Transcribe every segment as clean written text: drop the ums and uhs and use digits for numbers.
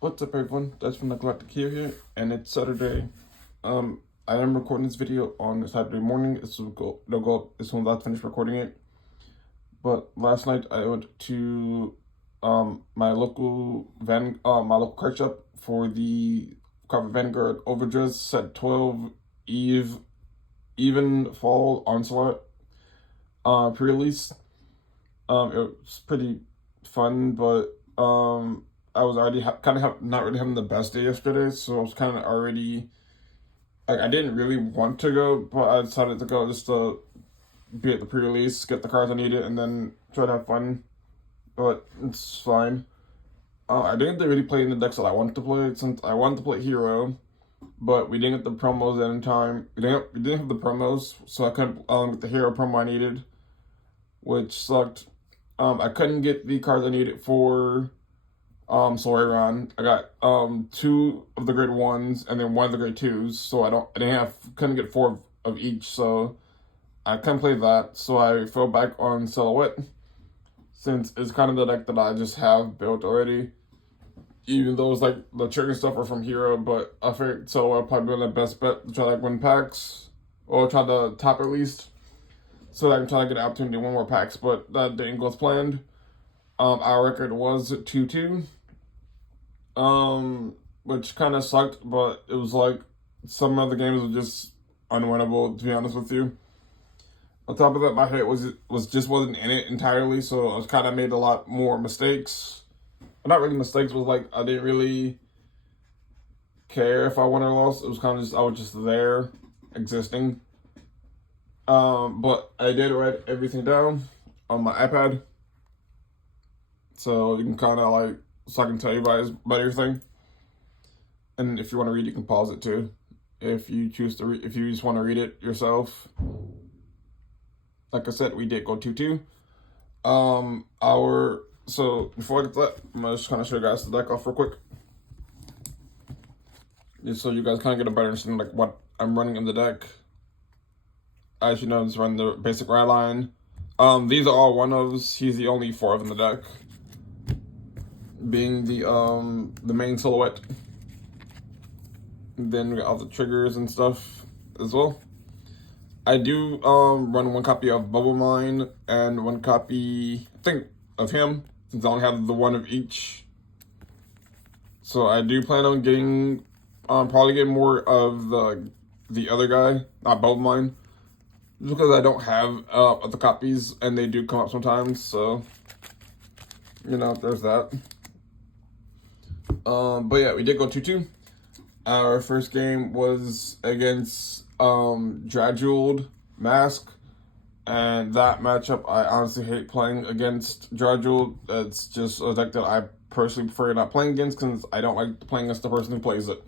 What's up, everyone? That's from the Galactic here, and it's Saturday. I am recording this video on Saturday morning. This will go up as soon as I finish recording it. But last night I went to my local card shop for the Vanguard Overdress set 12 Evenfall Onslaught Prerelease. It was pretty fun, but I was already not really having the best day yesterday, so I was kind of already like I didn't really want to go, but I decided to go just to be at the pre-release, get the cards I needed, and then try to have fun. But it's fine. I didn't really play in the decks that I wanted to play, since I wanted to play Hero, but we didn't get the promos at any time. We didn't have the promos, so I couldn't get the Hero promo I needed, which sucked. I couldn't get the cards I needed for Solarion. I got 2 of the grade 1s and then 1 of the grade 2s, so couldn't get 4 of each, so I couldn't play that. So I fell back on Silhouette, since it's kind of the deck that I just have built already. Even though it's like the trigger stuff are from Hero, but I figured Silhouette probably be the best bet to try to win packs, or try the top at least, so that I can try to get an opportunity to win more packs, but that didn't go as planned. Our record was 2-2. Which kind of sucked, but it was like some of the games were just unwinnable, to be honest with you. On top of that, my head wasn't in it entirely, so I was kind of made a lot more mistakes. Not really mistakes, but like I didn't really care if I won or lost. It was kind of just I was just there, existing. But I did write everything down on my iPad, so you can kind of like. So I can tell you guys about everything. And if you want to read, you can pause it too. If you choose to read, if you just want to read it yourself. Like I said, we did go 2-2. So before I get to that, I'm just kind of show you guys the deck off real quick. Just so you guys kind of get a better understanding like what I'm running in the deck. As you know, just run the basic ride line. These are all 1-ofs. He's the only 4-of in the deck, being the main Silhouette. And then we got all the triggers and stuff as well. I do run 1 copy of Bubble Mine and 1 copy, I think, of him, since I only have the 1 of each. So I do plan on getting probably get more of the other guy, not Bubble Mine, just because I don't have other copies and they do come up sometimes. So you know, there's that. But yeah, we did go 2-2. Our first game was against Draguled Mask, and that matchup I honestly hate playing against Draguled. It's just a deck that I personally prefer not playing against, because I don't like playing against the person who plays it.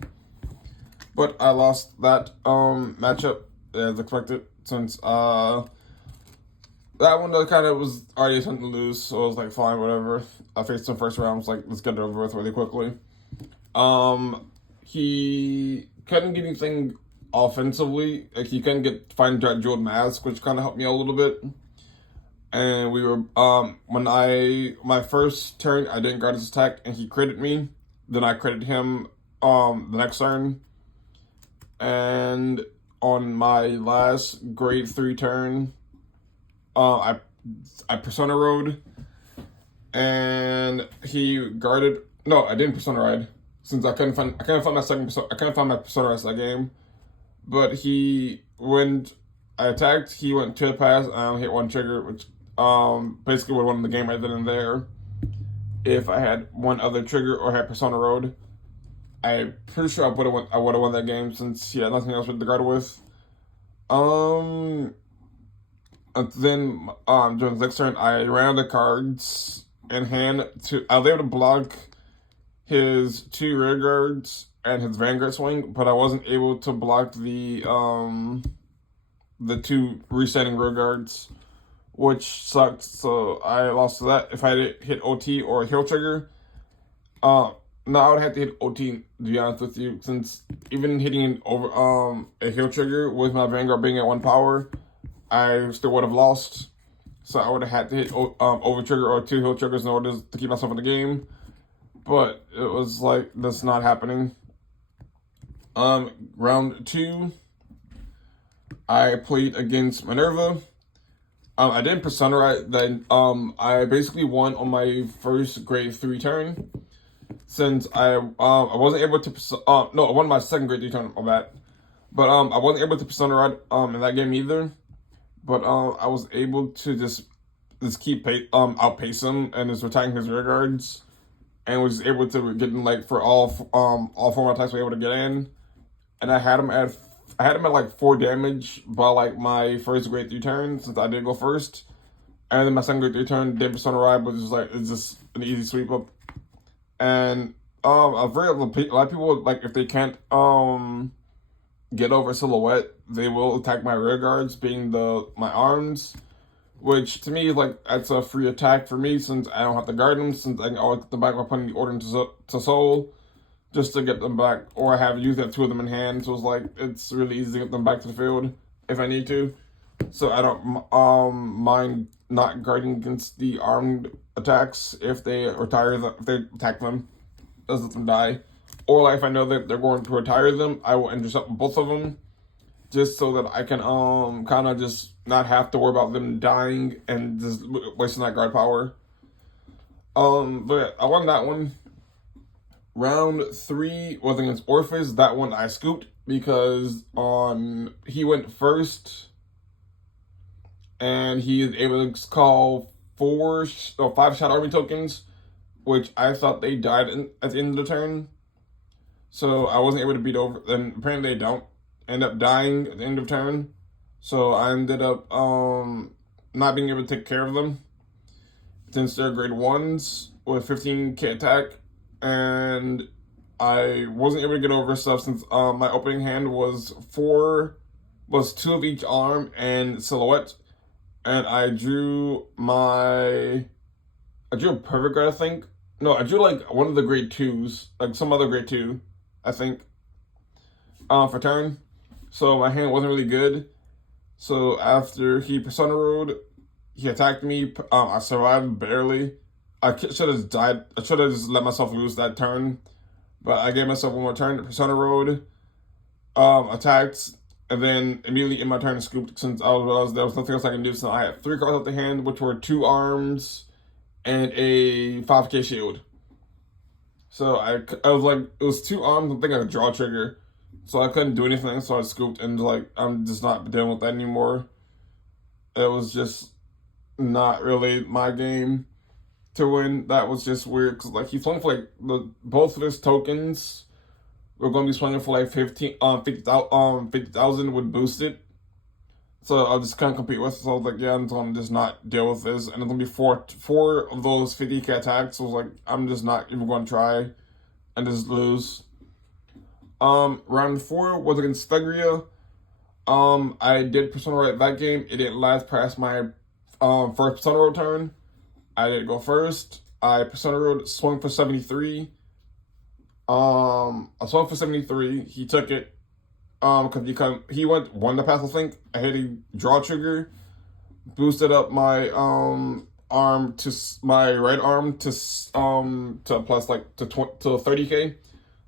But I lost that matchup as expected, since that one kind of was already attempting to lose, so I was like, fine, whatever. I faced him first round, I was like, let's get it over with really quickly. He couldn't get anything offensively. Like, he couldn't find Jeweled Mask, which kind of helped me out a little bit. And we were, my first turn, I didn't guard his attack, and he critted me. Then I critted him, the next turn. And on my last grade 3 turn, I Persona Rode, and he guarded. No, I didn't Persona Ride, since I couldn't find my Persona Ride that game. But when I attacked, he went to the pass, and I hit 1 trigger, which basically would have won the game right then and there. If I had 1 other trigger or had Persona Road, I'm pretty sure I would have won that game, since he had nothing else to guard with. And then during the next turn, I ran out of cards in hand. I was able to block his 2 rear guards and his Vanguard swing, but I wasn't able to block the 2 resetting rear guards, which sucked. So I lost to that. If I didn't hit OT or a heal trigger, no, I would have to hit OT, to be honest with you, since even hitting over a heal trigger with my Vanguard being at 1 power, I still would have lost. So I would have had to hit over trigger or 2 heal triggers in order to keep myself in the game. but it was like, that's not happening. Round 2, I played against Minerva. I didn't persona then. I basically won on my first grade 3 turn, since I wasn't able to no, I won my second grade 3 turn on that, but I wasn't able to persona in that game either. But I was able to just keep outpace him and just attacking his rear guards, and was able to get in like for all 4 my attacks were able to get in, and I had him at like 4 damage by like my first grade 3 turn, since I did go first, and then my second grade 3 turn did persona ride, but just like it's just an easy sweep up. And I've heard a lot of people, like, if they can't get over silhouette, they will attack my rear guards, being my arms, which to me is like, that's a free attack for me, since I don't have to guard them, since I can always get them back by putting the order to soul, just to get them back, or I have used that 2 of them in hand, so it's like, it's really easy to get them back to the field if I need to. So I don't mind not guarding against the armed attacks if they retire them, if they attack them, just let them die. Or like if I know that they're going to retire them, I will intercept both of them, just so that I can kind of just not have to worry about them dying and just wasting that guard power. But I won that one. Round 3 was against Orphis. That one I scooped because he went first, and he is able to call 5 Shadow Army tokens, which I thought they died at the end of the turn. So I wasn't able to beat over them. Apparently they don't end up dying at the end of turn. So I ended up not being able to take care of them, since they're grade 1s with 15k attack. And I wasn't able to get over stuff, since my opening hand was 2 of each arm and silhouette. And I drew a perfect guard, I think. No, I drew like one of the grade 2s, like some other grade 2, I think, for turn. So my hand wasn't really good. So after he persona rode, he attacked me. I survived barely. I should have died. I should have just let myself lose that turn, but I gave myself one more turn. Persona rode, attacked, and then immediately in my turn scooped, since I realized there was nothing else I can do. So I had 3 cards out the hand, which were 2 arms and a 5k shield. So I was like, it was 2 arms, I think I draw trigger. So I couldn't do anything, so I scooped, and like, I'm just not dealing with that anymore. It was just not really my game to win. That was just weird, because like, he swung for like, both of his tokens were going to be swinging for like 50,000 would boost it. So I just can't compete with it. So I was like, yeah, I'm going to just not deal with this. And it's going to be four of those 50k attacks. So I was like, I'm just not even going to try and just lose. Round 4 was against Stegria. I did persona ride that game. It didn't last past my first persona road turn. I did go first. I persona rode, swung for 73. I swung for 73. He took it. Because he won the path, I think. I hit a draw trigger, boosted up my arm to my right arm to plus like to 30k,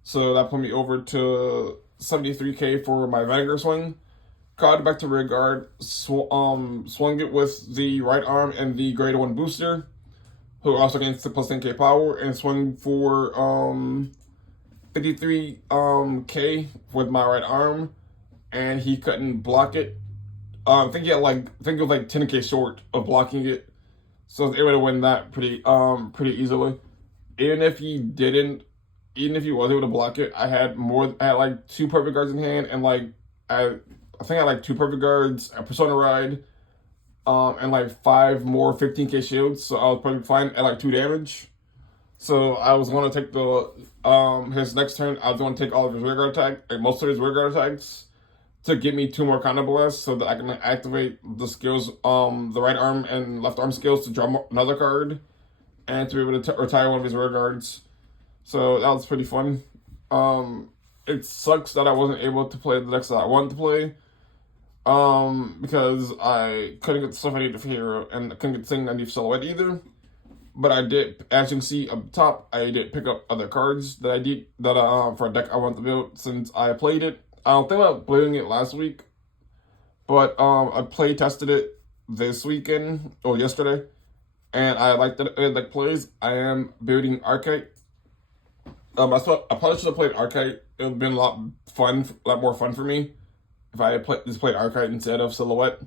so that put me over to 73k for my Vanguard swing. Caught it back to rear guard, swung it with the right arm and the grade 1 booster, who also gains the plus 10k power, and swung for 53k with my right arm, and he couldn't block it. I think it was like 10k short of blocking it, so I was able to win that pretty easily. Even if he was able to block it, I had like 2 perfect guards in hand, and like I think I had like 2 perfect guards, a persona ride, and like 5 more 15k shields, so I was pretty fine at like 2 damage. So I was going to take his next turn, I was going to take all of his rear guard attack, like most of his rear guard attacks, to give me 2 more counter blasts, so that I can activate the skills, the right arm and left arm skills, to draw another card, and to be able to retire one of his rear guards. So that was pretty fun. It sucks that I wasn't able to play the decks that I wanted to play, because I couldn't get the stuff I needed for hero, and I couldn't get the thing I need for silhouette either. But I did, as you can see up top, I did pick up other cards that I did for a deck I want to build since I played it. I don't think about building it last week, but I play tested it this weekend or yesterday, and I liked it. Like plays. I am building Arcade. I probably should have played Arcade. It would have been a lot more fun for me if I had just played Arcade instead of Silhouette.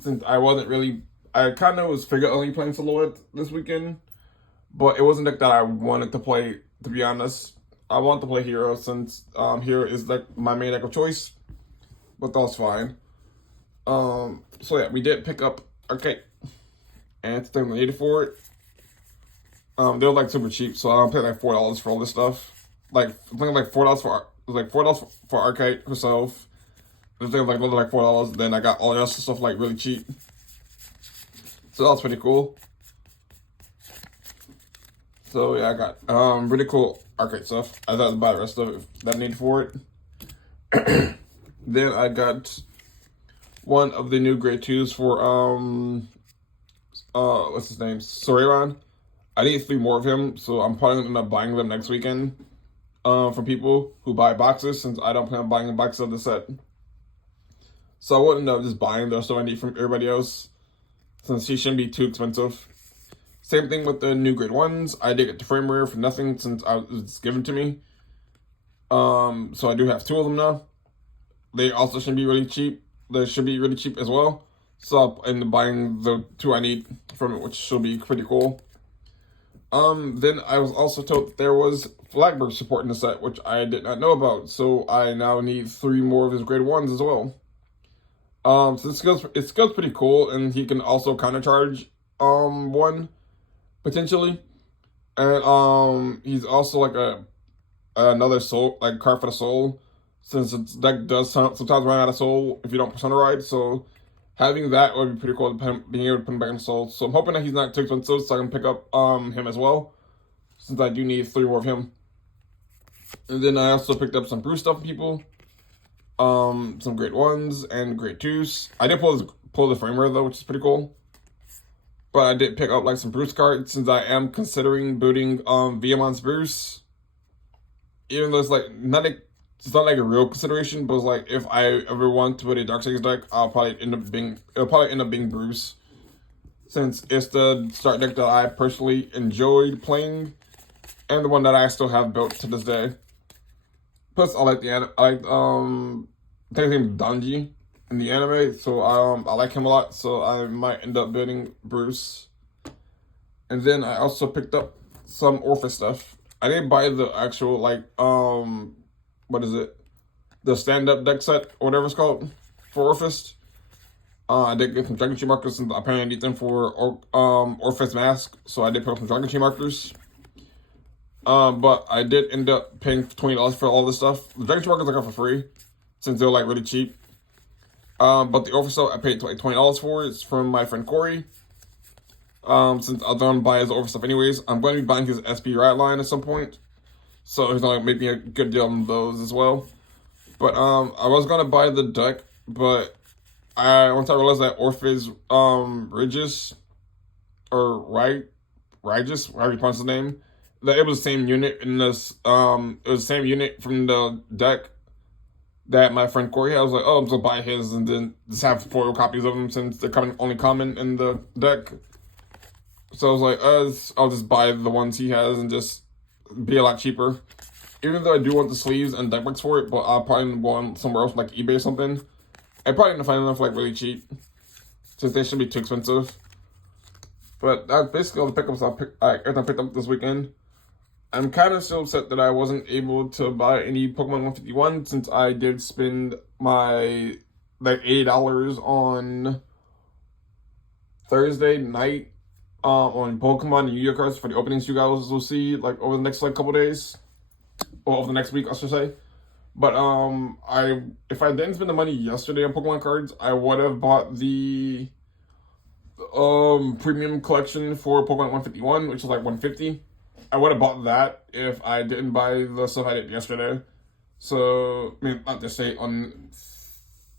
Since I wasn't really, I kind of was figure only playing Silhouette this weekend, but it wasn't like that I wanted to play. To be honest, I want to play Hero since Hero is like my main deck of choice, but that's fine. So yeah, we did pick up Arcade, and it's the thing we needed for it. They're like super cheap, so I paid like $4 for all this stuff. Like I think like $4 for Arcade herself. The thing like literally like $4. Then I got all the other stuff like really cheap. So that was pretty cool. So yeah, I got really cool Arcade stuff. I thought to buy the rest of it that I needed for it. Then I got one of the new grade 2s for what's his name? Sorayron. I need 3 more of him, so I'm probably gonna end up buying them next weekend. From people who buy boxes, since I don't plan on buying a box of the set. So I wouldn't end up just buying the stuff I need from everybody else, since he shouldn't be too expensive. Same thing with the new grade 1s. I did get the frame rare for nothing since it was given to me. So I do have 2 of them now. They also should be really cheap. They should be really cheap as well. So I'll end up buying the 2 I need from it, which should be pretty cool. Then I was also told that there was Flagberg support in the set, which I did not know about. So I now need 3 more of his grade 1s as well. So it skills pretty cool, and he can also countercharge one potentially. And he's also like another soul, like card for the soul, since its deck does sometimes run out of soul if you don't Persona Ride. So having that would be pretty cool, being able to put him back in soul. So I'm hoping that he's not too expensive, so I can pick up him as well, since I do need 3 more of him. And then I also picked up some Bruce stuff from people, some grade 1s and grade 2s. I did pull the frame rare though, which is pretty cool. But I did pick up like some Bruce cards, since I am considering building Viamon's Bruce. Even though it's like it's not like a real consideration, but it's like if I ever want to put a Darkseid's deck, it'll probably end up being Bruce, since it's the start deck that I personally enjoyed playing, and the one that I still have built to this day. Plus, I think his name is Danji in the anime, so I like him a lot. So I might end up building Bruce. And then I also picked up some Orpheus stuff. I didn't buy the actual what is it? The stand-up deck set, or whatever it's called, for Orpheus. I did get some Dragon Tree markers, since I apparently need them for Orpheus Mask, so I did pick up some Dragon Tree markers. But I did end up paying $20 for all this stuff. The Dragon Tree markers I got for free, since they're like really cheap. But the Orpheus stuff I paid like $20 for. It's from my friend Corey. Since I don't buy his Orpheus stuff anyways, I'm going to be buying his SP Rat line at some point. So he's gonna make me a good deal on those as well. But I was gonna buy the deck, but once I realized that Orpheus Regis or Regis, however you pronounce his name, that it was the same unit in this it was the same unit from the deck that my friend Corey had. I was like, oh, I'm just gonna buy his and then just have 4 copies of them, since they're only common in the deck. So I was like, I'll just buy the ones he has and just be a lot cheaper. Even though I do want the sleeves and deck books for it, but I'll probably go on somewhere else like eBay or something. I probably gonna find them for like really cheap, since they shouldn't be too expensive. But that's basically all the pickups I picked up this weekend. I'm kind of still upset that I wasn't able to buy any Pokemon 151, since I did spend my like $80 on Thursday night on Pokemon and Yu-Gi-Oh cards for the openings you guys will see like over the next like couple days, or over the next week I should say. But if I didn't spend the money yesterday on Pokemon cards, I would have bought the premium collection for Pokemon 151, which is like $150. I would have bought that if I didn't buy the stuff I did yesterday. So I mean, not yesterday, on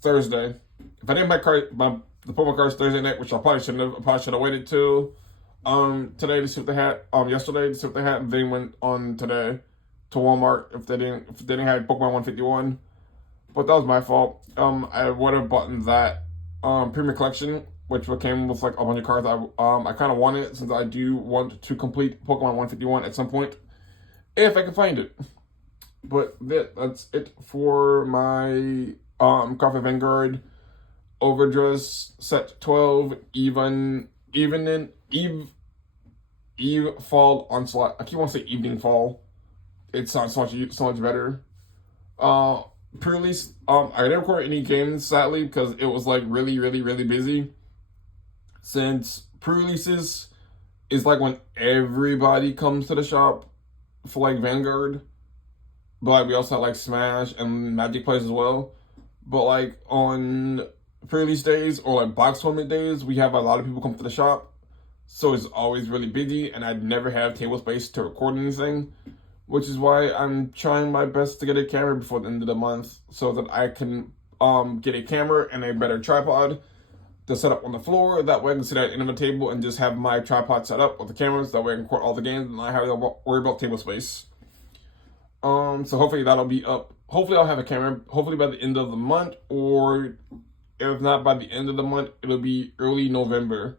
Thursday. If I didn't buy the Pokemon cards Thursday night, which I probably shouldn't have, I probably should have waited till today to see what they had. Yesterday to see what they had. And they went on today to Walmart if they didn't have Pokemon 151. But that was my fault. I would have bought that Premier Collection, which came with like a bunch of cards. I kind of want it since I do want to complete Pokemon 151 at some point, if I can find it. But that's it for my Coffee Vanguard Overdress set 12 Evenfall Onslaught. I keep wanting to say Evening Fall. It sounds so much better. Pre-release. I didn't record any games sadly because it was like really busy. Since pre-releases is like when everybody comes to the shop for like Vanguard, but like we also have like Smash and Magic plays as well. But like on pre-release days or like box tournament days, we have a lot of people come to the shop, so it's always really busy, and I'd never have table space to record anything. Which is why I'm trying my best to get a camera before the end of the month so that I can get a camera and a better tripod to set up on the floor. That way I can sit at the end of the table and just have my tripod set up with the cameras. That way I can record all the games and I have to worry about table space. So hopefully that'll be up. Hopefully I'll have a camera hopefully by the end of the month, or if not by the end of the month, it'll be early November.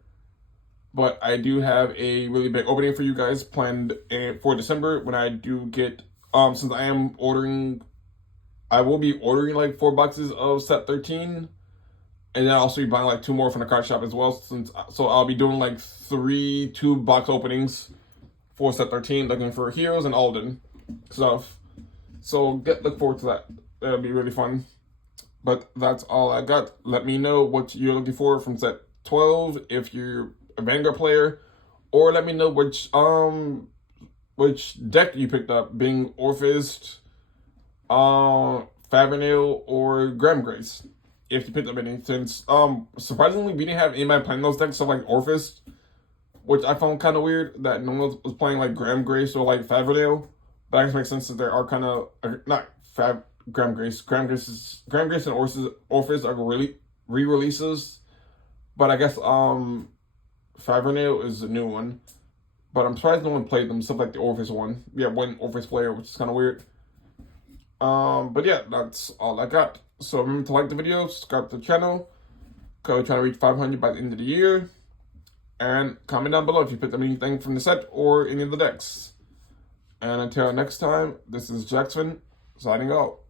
But I do have a really big opening for you guys planned for December when I do get, since I will be ordering like 4 boxes of set 13. And then I'll also be buying like 2 more from the card shop as well. So I'll be doing like 2 box openings for set 13, looking for Heroes and Alden stuff. So look forward to that. That'll be really fun. But that's all I got. Let me know what you're looking for from set 12 if you're a Vanguard player, or let me know which deck you picked up, being Orphist, Favernale, or Grace. If you picked up any, since surprisingly we didn't have anybody playing those decks, so like Orphist, which I found kind of weird that no one was playing like Grace or like Favernale. But that makes sense that there are kind of not Grace and Orphist are really re-releases, but I guess Favernale is a new one, but I'm surprised no one played them, stuff like the Orphis one. Yeah, one Orphis player, which is kind of weird. But yeah, that's all I got. So remember to like the video, subscribe to the channel, because we're trying to reach 500 by the end of the year, and comment down below if you picked up anything from the set or any of the decks. And until next time, this is Jaxx Finn, signing out.